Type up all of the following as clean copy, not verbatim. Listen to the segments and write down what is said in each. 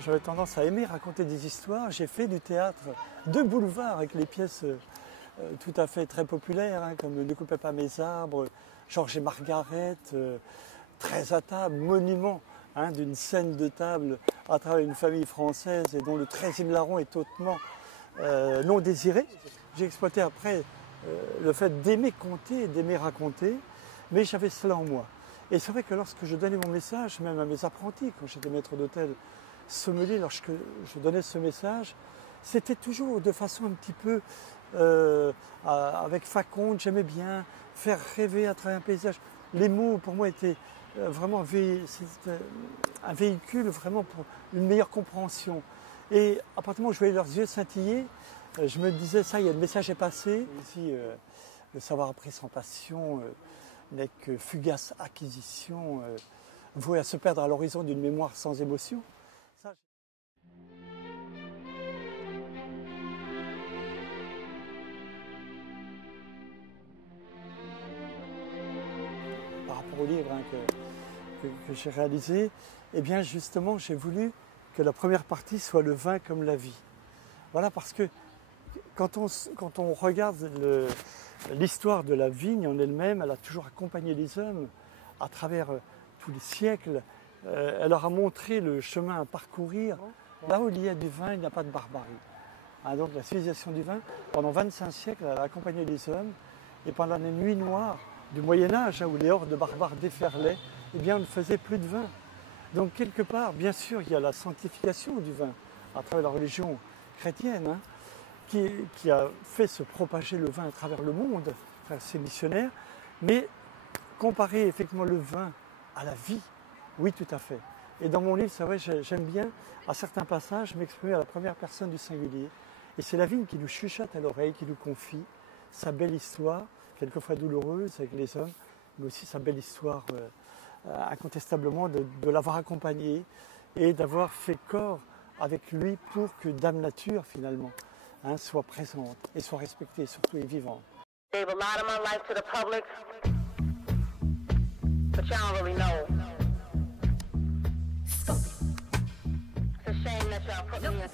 J'avais tendance à aimer raconter des histoires. J'ai fait du théâtre de boulevard avec les pièces tout à fait très populaires, hein, comme Ne coupez pas mes arbres, Georges et Margaret, Très à table, monument hein, d'une scène de table à travers une famille française et dont le 13e larron est hautement non désiré. J'ai exploité après le fait d'aimer conter, d'aimer raconter, mais j'avais cela en moi. Et c'est vrai que lorsque je donnais mon message, même à mes apprentis, quand j'étais maître d'hôtel sommelier, lorsque je donnais ce message, c'était toujours de façon un petit peu avec faconde. J'aimais bien faire rêver à travers un paysage. Les mots pour moi étaient vraiment un véhicule vraiment pour une meilleure compréhension. Et à partir du moment où je voyais leurs yeux scintiller, je me disais ça y est, le message est passé. Ici, le savoir appris sans passion n'est que fugace acquisition, vouée à se perdre à l'horizon d'une mémoire sans émotion. Par rapport au livre hein, que j'ai réalisé, eh bien justement j'ai voulu que la première partie soit le vin comme la vie. Voilà, parce que quand on regarde l'histoire de la vigne en elle-même, elle a toujours accompagné les hommes à travers tous les siècles. Elle leur a montré le chemin à parcourir. Là où il y a du vin, il n'y a pas de barbarie. Hein, donc la civilisation du vin, pendant 25 siècles, elle a accompagné les hommes. Et pendant les nuits noires du Moyen-Âge, hein, où les hordes de barbares déferlaient, eh bien on ne faisait plus de vin. Donc quelque part, bien sûr, il y a la sanctification du vin à travers la religion chrétienne, hein, qui a fait se propager le vin à travers le monde, à travers ces missionnaires. Mais comparer effectivement le vin à la vie, oui, tout à fait. Et dans mon livre, c'est vrai, j'aime bien, à certains passages, m'exprimer à la première personne du singulier. Et c'est la vigne qui nous chuchote à l'oreille, qui nous confie sa belle histoire, quelquefois douloureuse avec les hommes, mais aussi sa belle histoire, incontestablement, de l'avoir accompagné et d'avoir fait corps avec lui pour que Dame Nature, finalement, hein, soit présente et soit respectée, et surtout et vivante. Gave a lot of my life to the public, but y'all don't really know.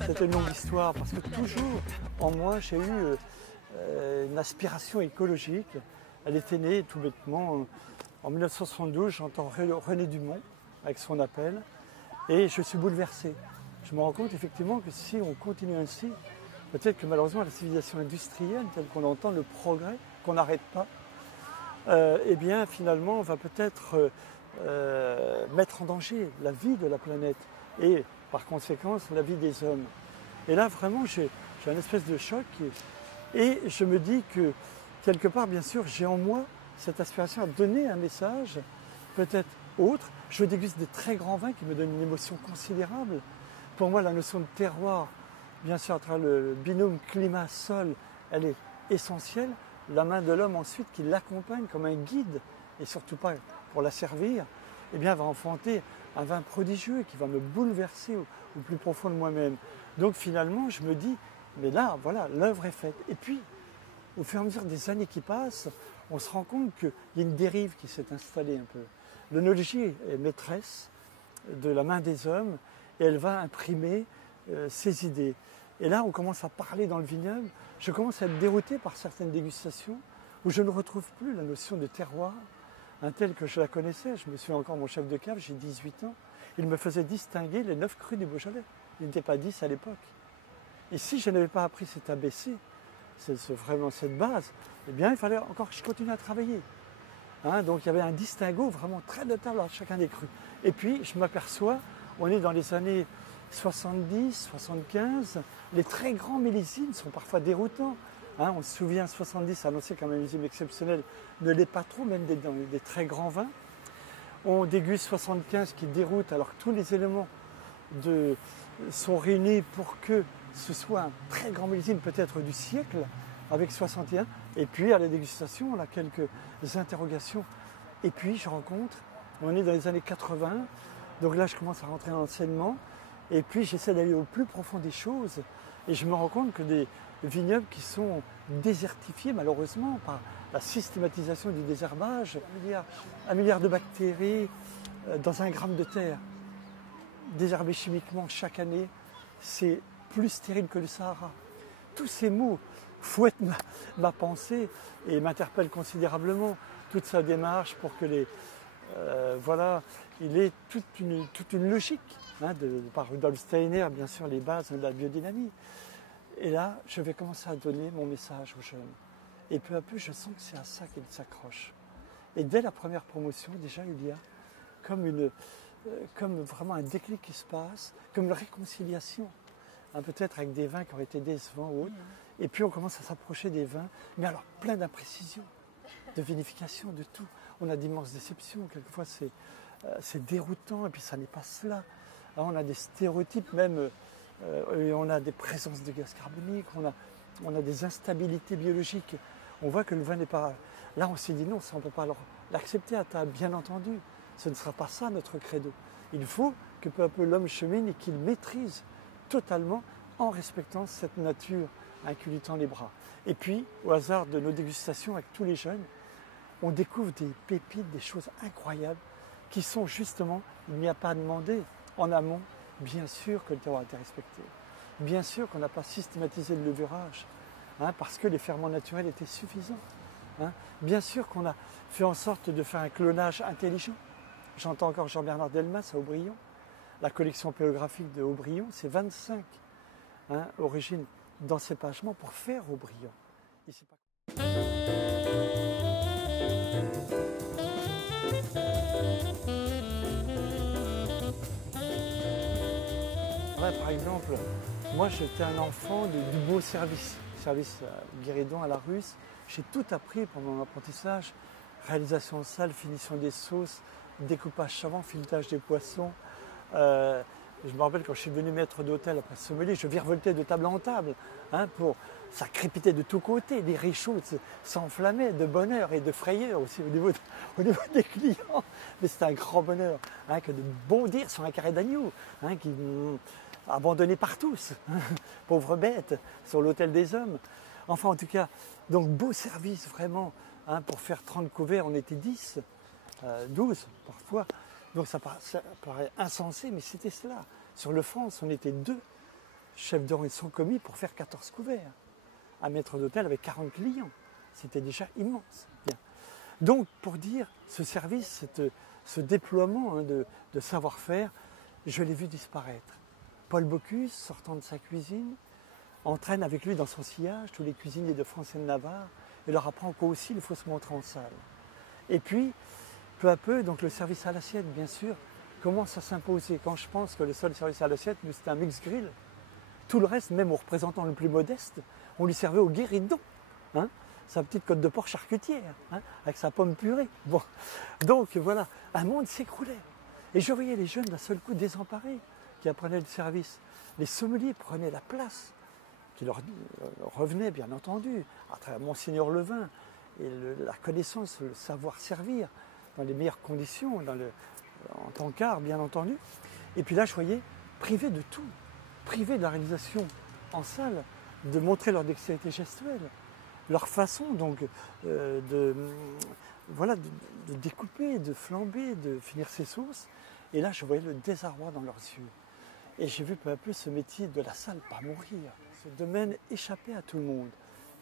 C'était une longue histoire parce que toujours en moi j'ai eu une aspiration écologique. Elle était née tout bêtement en 1972, j'entends René Dumont avec son appel et je suis bouleversé. Je me rends compte effectivement que si on continue ainsi, peut-être que malheureusement la civilisation industrielle telle qu'on l'entend, le progrès, qu'on n'arrête pas, eh bien finalement on va peut-être mettre en danger la vie de la planète et par conséquence la vie des hommes. Et là vraiment j'ai un espèce de choc et je me dis que quelque part bien sûr j'ai en moi cette aspiration à donner un message peut-être autre. Je déguste des très grands vins qui me donnent une émotion considérable. Pour moi la notion de terroir, bien sûr à travers le binôme climat-sol, elle est essentielle. La main de l'homme ensuite qui l'accompagne comme un guide et surtout pas pour la servir, eh bien va enfanter un vin prodigieux qui va me bouleverser au plus profond de moi-même. Donc finalement, je me dis, mais là, voilà, l'œuvre est faite. Et puis, au fur et à mesure des années qui passent, on se rend compte qu'il y a une dérive qui s'est installée un peu. L'œnologie est maîtresse de la main des hommes et elle va imprimer ses idées. Et là, on commence à parler dans le vignoble. Je commence à être dérouté par certaines dégustations où je ne retrouve plus la notion de terroir, telle que je la connaissais. Je me souviens encore, mon chef de cave, j'ai 18 ans, il me faisait distinguer les 9 crus du Beaujolais. Il n'était pas 10 à l'époque. Et si je n'avais pas appris cet ABC, vraiment cette base, eh bien il fallait encore que je continue à travailler. hein, donc il y avait un distinguo vraiment très notable entre chacun des crus. Et puis je m'aperçois, on est dans les années 70, 75, les très grands millésimes sont parfois déroutants. Hein, on se souvient, 70 annoncé comme un millésime exceptionnel, ne l'est pas trop, même dans des très grands vins. On déguste 75 qui déroute alors que tous les éléments sont réunis pour que ce soit un très grand millésime, peut-être du siècle, avec 61. Et puis à la dégustation, on a quelques interrogations. Et puis je rencontre, on est dans les années 80, donc là je commence à rentrer dans l'enseignement. Et puis j'essaie d'aller au plus profond des choses. Et je me rends compte que des vignobles qui sont désertifiés malheureusement par la systématisation du désherbage, 1 milliard de bactéries dans 1 gramme de terre, désherbé chimiquement chaque année, c'est plus stérile que le Sahara. Tous ces mots fouettent ma pensée et m'interpellent considérablement. Toute sa démarche pour que voilà, il est toute une logique, hein, par Rudolf Steiner, bien sûr, les bases de la biodynamie. Et là, je vais commencer à donner mon message aux jeunes. Et peu à peu, je sens que c'est à ça qu'ils s'accrochent. Et dès la première promotion, déjà, il y a comme vraiment un déclic qui se passe, comme une réconciliation, hein, peut-être avec des vins qui ont été décevants ou autres. Et puis on commence à s'approcher des vins, mais alors plein d'imprécisions, de vinification, de tout. On a d'immenses déceptions, quelquefois c'est déroutant, et puis ça n'est pas cela. Alors, on a des stéréotypes même, et on a des présences de gaz carbonique, on a des instabilités biologiques. On voit que le vin n'est pas... Là, on s'est dit non, ça, on ne peut pas l'accepter à table, bien entendu. Ce ne sera pas ça notre credo. Il faut que peu à peu l'homme chemine et qu'il maîtrise totalement en respectant cette nature, inculquant les bras. Et puis, au hasard de nos dégustations avec tous les jeunes, on découvre des pépites, des choses incroyables qui sont justement, il n'y a pas à demander en amont, bien sûr que le terroir a été respecté. Bien sûr qu'on n'a pas systématisé le levurage, hein, parce que les ferments naturels étaient suffisants. Hein. Bien sûr qu'on a fait en sorte de faire un clonage intelligent. J'entends encore Jean-Bernard Delmas à Aubryon. La collection péographique de Aubryon, c'est 25 origines d'encépagement pour faire Aubryon. Ouais, par exemple, moi j'étais un enfant du beau service Guéridon à la Russe. J'ai tout appris pendant mon apprentissage, réalisation en salle, finition des sauces, découpage savant, filetage des poissons. Je me rappelle quand je suis devenu maître d'hôtel après sommelier, je virevoltais de table en table, hein, ça crépitait de tous côtés, les réchauds s'enflammaient de bonheur et de frayeur aussi au niveau des clients. Mais c'était un grand bonheur, hein, que de bondir sur un carré d'agneau, hein, abandonné par tous, hein, pauvres bêtes, sur l'hôtel des hommes. Enfin en tout cas, donc beau service vraiment, hein, pour faire 30 couverts, on était 10, 12 parfois. Donc ça paraît insensé, mais c'était cela. Sur le France, on était 2 chefs de rang et son commis pour faire 14 couverts. Un maître d'hôtel avec 40 clients. C'était déjà immense. Bien. Donc, pour dire, ce service, ce déploiement, hein, de savoir-faire, je l'ai vu disparaître. Paul Bocuse, sortant de sa cuisine, entraîne avec lui dans son sillage tous les cuisiniers de France et de Navarre et leur apprend qu'aussi il faut se montrer en salle. Et puis, peu à peu, donc le service à l'assiette, bien sûr, commence à s'imposer. Quand je pense que le seul service à l'assiette, c'était un mix grill, tout le reste, même aux représentants le plus modeste, on lui servait au guéridon, hein, sa petite côte de porc charcutière, hein, avec sa pomme purée. Bon. Donc voilà, un monde s'écroulait. Et je voyais les jeunes d'un seul coup désemparés, qui apprenaient le service. Les sommeliers prenaient la place, qui leur revenait bien entendu, à travers Monseigneur Levin, et la connaissance, le savoir servir, dans les meilleures conditions, en tant qu'art bien entendu. Et puis là, je voyais privés de tout, privés de la réalisation en salle, de montrer leur dextérité gestuelle, leur façon donc de découper, de flamber, de finir ses sauces. Et là, je voyais le désarroi dans leurs yeux. Et j'ai vu peu à peu ce métier de la salle pas mourir, ce domaine échapper à tout le monde.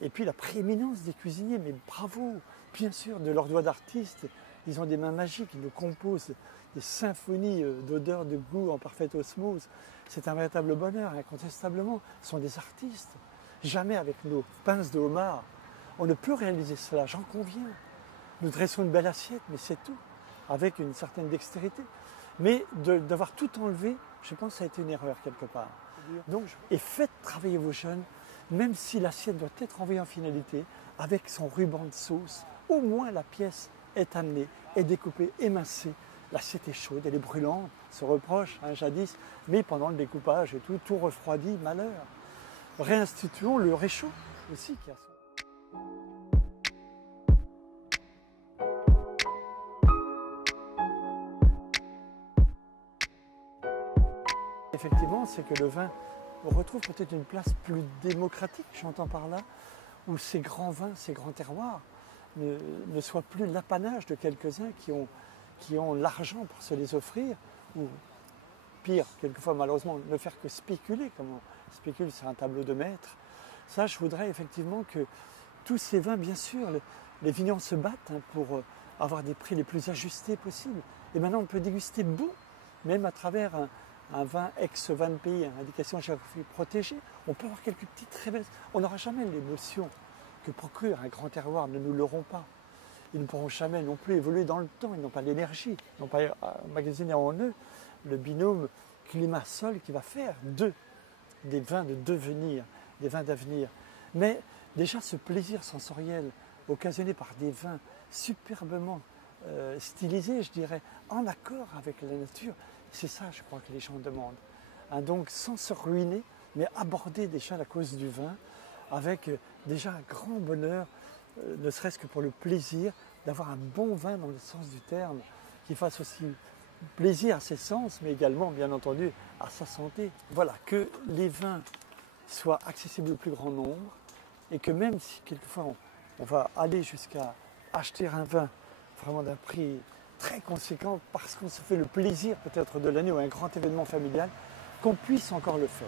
Et puis la prééminence des cuisiniers, mais bravo, bien sûr, de leurs doigts d'artistes. Ils ont des mains magiques, ils nous composent des symphonies d'odeurs, de goût en parfaite osmose. C'est un véritable bonheur, incontestablement. Ce sont des artistes. Jamais avec nos pinces de homard, on ne peut réaliser cela, j'en conviens. nous dressons une belle assiette, mais c'est tout, avec une certaine dextérité. Mais d'avoir tout enlevé, je pense que ça a été une erreur quelque part. Donc, et faites travailler vos jeunes, même si l'assiette doit être envoyée en finalité, avec son ruban de sauce, au moins la pièce est amenée, est découpée, émincée. L'assiette est chaude, elle est brûlante, se reproche, jadis, mais pendant le découpage et tout refroidit, malheur. Réinstituons le réchaud aussi qui a son... Effectivement, c'est que le vin retrouve peut-être une place plus démocratique, j'entends par là, où ces grands vins, ces grands terroirs ne soient plus l'apanage de quelques-uns qui ont l'argent pour se les offrir, ou pire, quelquefois malheureusement, ne faire que spéculer, comme on spécule sur un tableau de maître. Ça, je voudrais effectivement que tous ces vins, bien sûr, les vignerons se battent pour avoir des prix les plus ajustés possibles. Et maintenant, on peut déguster bon, même à travers un vin ex-vin de pays, une indication géographique protégée. On peut avoir quelques petites révélations. On n'aura jamais l'émotion que procure un grand terroir, ne nous l'auront pas. Ils ne pourront jamais non plus évoluer dans le temps, ils n'ont pas l'énergie, ils n'ont pas emmagasiné en eux le binôme climat-sol qui va faire des vins de devenir, des vins d'avenir. Mais déjà ce plaisir sensoriel occasionné par des vins superbement stylisés, je dirais, en accord avec la nature, c'est ça, je crois, que les gens demandent. Donc sans se ruiner, mais aborder déjà la cause du vin avec déjà un grand bonheur, ne serait-ce que pour le plaisir d'avoir un bon vin dans le sens du terme, qui fasse aussi plaisir à ses sens, mais également, bien entendu, à sa santé. Voilà, que les vins soient accessibles au plus grand nombre et que même si quelquefois on va aller jusqu'à acheter un vin vraiment d'un prix très conséquent parce qu'on se fait le plaisir peut-être de l'année ou un grand événement familial, qu'on puisse encore le faire.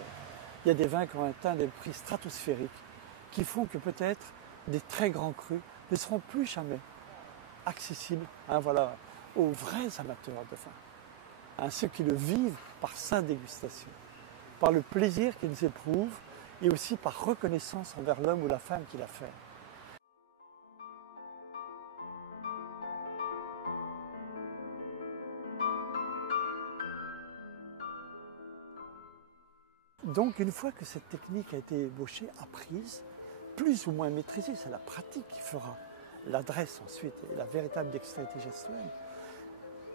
Il y a des vins qui ont atteint des prix stratosphériques qui font que peut-être des très grands crus ne seront plus jamais accessibles aux vrais amateurs de vin, à ceux qui le vivent par sa dégustation, par le plaisir qu'ils éprouvent et aussi par reconnaissance envers l'homme ou la femme qui l'a fait. Donc une fois que cette technique a été ébauchée, apprise, plus ou moins maîtrisée, c'est la pratique qui fera l'adresse ensuite et la véritable dextérité gestuelle,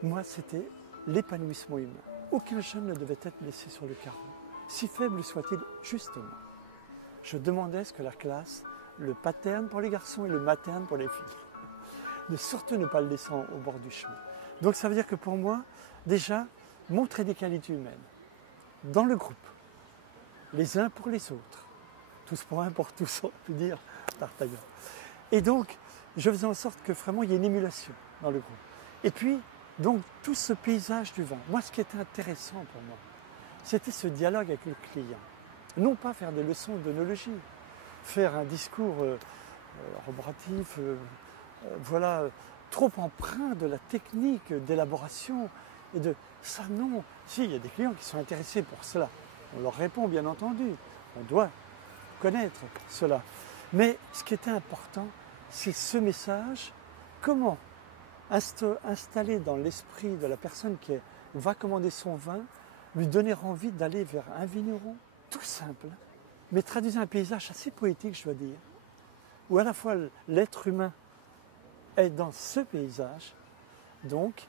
moi c'était l'épanouissement humain. Aucun jeune ne devait être laissé sur le carreau, si faible soit-il justement. Je demandais ce que la classe le paterne pour les garçons et le materne pour les filles. De surtout ne pas le laisser au bord du chemin. Donc ça veut dire que pour moi, déjà, montrer des qualités humaines dans le groupe, les uns pour les autres, tous pour un, pour tous, on peut dire, D'Artagnan. Et donc, je faisais en sorte que vraiment il y ait une émulation dans le groupe. Et puis, donc, tout ce paysage du vin. Moi, ce qui était intéressant pour moi, c'était ce dialogue avec le client. Non pas faire des leçons d'œnologie, faire un discours roboratif, trop empreint de la technique d'élaboration et de ça, non. Si, il y a des clients qui sont intéressés pour cela. On leur répond, bien entendu. On doit connaître cela. Mais ce qui était important, c'est ce message. Comment installer dans l'esprit de la personne qui va commander son vin, lui donner envie d'aller vers un vigneron tout simple, mais traduisant un paysage assez poétique, je dois dire, où à la fois l'être humain est dans ce paysage, donc,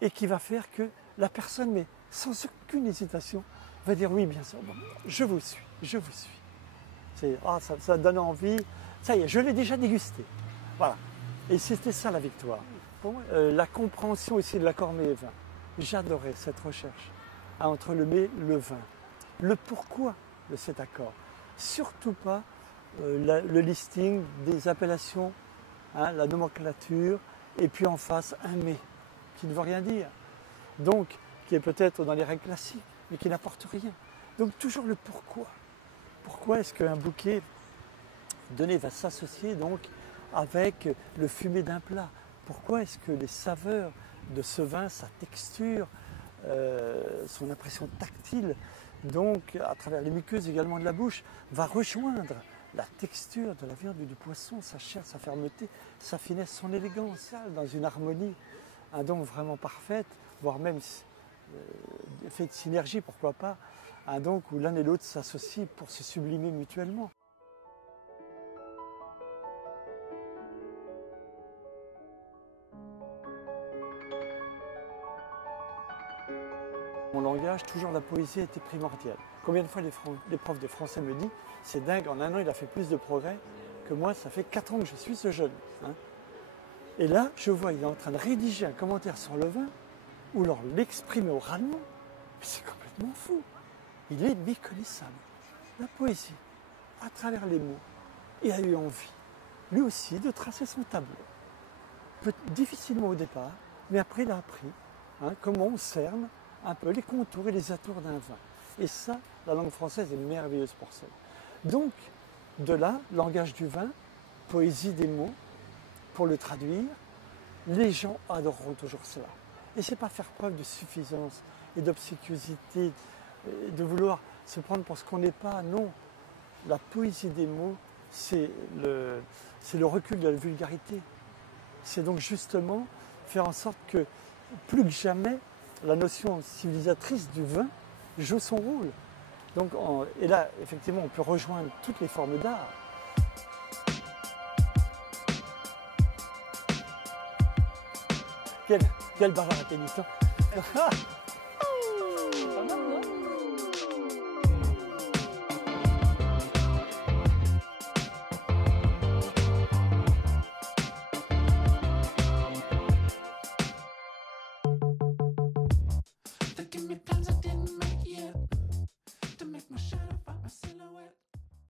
et qui va faire que la personne, mais sans aucune hésitation, va dire oui, bien sûr, bon, je vous suis, je vous suis. Ça donne envie, ça y est, je l'ai déjà dégusté. Voilà. Et c'était ça la victoire. Pour moi, la compréhension aussi de l'accord mets et vin. J'adorais cette recherche entre le mets et le vin. Le pourquoi de cet accord. Surtout pas le listing des appellations, la nomenclature, et puis en face un mets, qui ne veut rien dire. Donc, qui est peut-être dans les règles classiques, mais qui n'apporte rien. Donc toujours le pourquoi. Pourquoi est-ce qu'un bouquet donné va s'associer donc avec le fumé d'un plat? Pourquoi est-ce que les saveurs de ce vin, sa texture, son impression tactile, donc à travers les muqueuses également de la bouche, va rejoindre la texture de la viande ou du poisson, sa chair, sa fermeté, sa finesse, son élégance, dans une harmonie, donc vraiment parfaite, voire même fait de synergie, pourquoi pas, donc où l'un et l'autre s'associent pour se sublimer mutuellement. Mon langage, toujours la poésie était primordiale. Combien de fois les profs de français me disent « c'est dingue, en un an il a fait plus de progrès que moi, ça fait 4 ans que je suis ce jeune. » Et là, je vois, il est en train de rédiger un commentaire sur le vin, ou alors l'exprimer oralement. C'est complètement fou. Il est méconnaissable. La poésie, à travers les mots, et a eu envie, lui aussi, de tracer son tableau. Difficilement au départ, mais après il a appris comment on cerne un peu les contours et les atours d'un vin. Et ça, la langue française est merveilleuse pour ça. Donc, de là, langage du vin, poésie des mots, pour le traduire, les gens adoreront toujours cela. Et ce n'est pas faire preuve de suffisance et d'obséquiosité, de vouloir se prendre pour ce qu'on n'est pas, non. La poésie des mots, c'est le recul de la vulgarité. C'est donc justement faire en sorte que, plus que jamais, la notion civilisatrice du vin joue son rôle. Donc, et là, effectivement, on peut rejoindre toutes les formes d'art. Quel bavard intelligent.